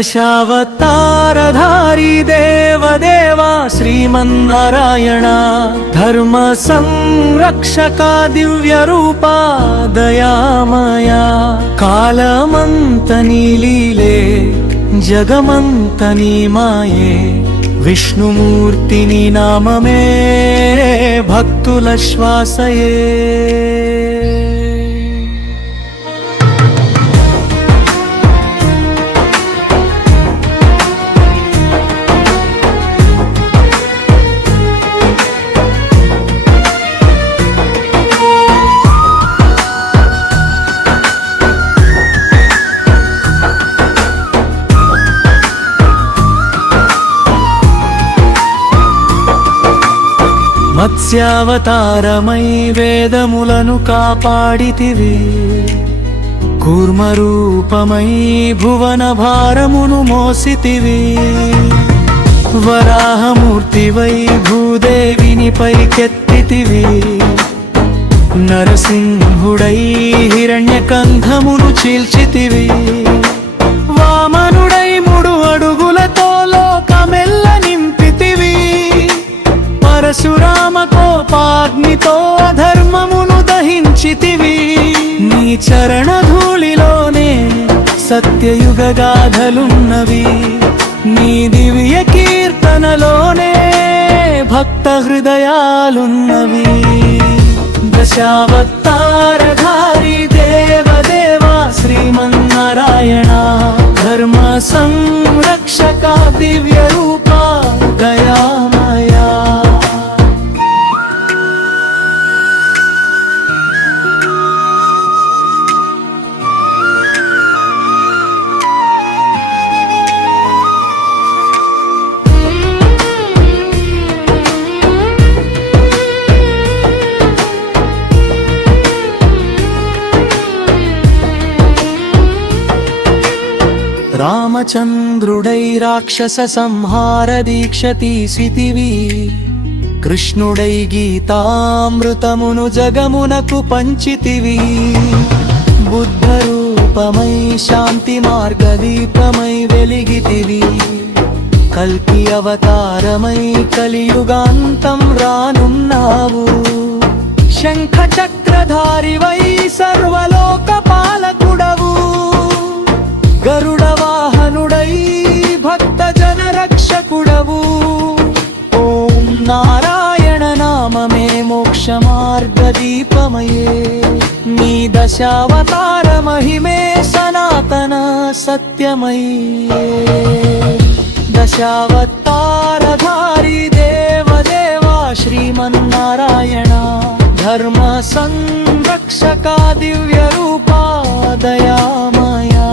दशावतारधारी देवदेवा श्रीमन्नारायणा धर्म संरक्षका दिव्यरूपा दयामया कालमंतनी लीले जगमंतनी माये विष्णुमूर्तिनी नाममे भक्तुल श्वासये మత్స్యావతారమై వేదములను కాపాడితివి కూర్మరూపమై భువన భారమును మోసితివి వరాహమూర్తివై భూదేవిని పైకెత్తితివి నరసింహుడై హిరణ్యకంఠమును చీల్చితివి వామనుడై 3 అడుగులతో లోకమెల్ల నింపితివి పరశురామ కోపాగ్నితో అధర్మమును దహించితివి నీ చరణ ధూళిలోనే సత్యయుగ గాథలున్నవి నీ దివ్య కీర్తనలోనే భక్త హృదయాలున్నవి దశావతారధారి దేవదేవా శ్రీమన్నారాయణ ధర్మ సంరక్షక దివ్య రూపా దయామయా రామచంద్రుడై రాక్షస సంహార దీక్ష తీసితివి కృష్ణుడై గీతామృతమును జగమునకు పంచితివి బుద్ధ రూపమై శాంతి మార్గదీపమై వెలిగితివి కల్కి అవతారమై కలియుగాంతం రానున్నావు శంఖ చక్రధారివై సర్వలోక పాలకుడవు గరుడ వాహనుడై భక్త జన రక్షకుడవు ఓం నారాయణ నామమే మోక్ష మార్గ దీపమయే నీ దశావతార మహిమే సనాతన సత్యమయే దశావతారధారి దేవదేవా శ్రీమన్నారాయణ ధర్మ సంరక్షక దివ్య రూపా దయామయా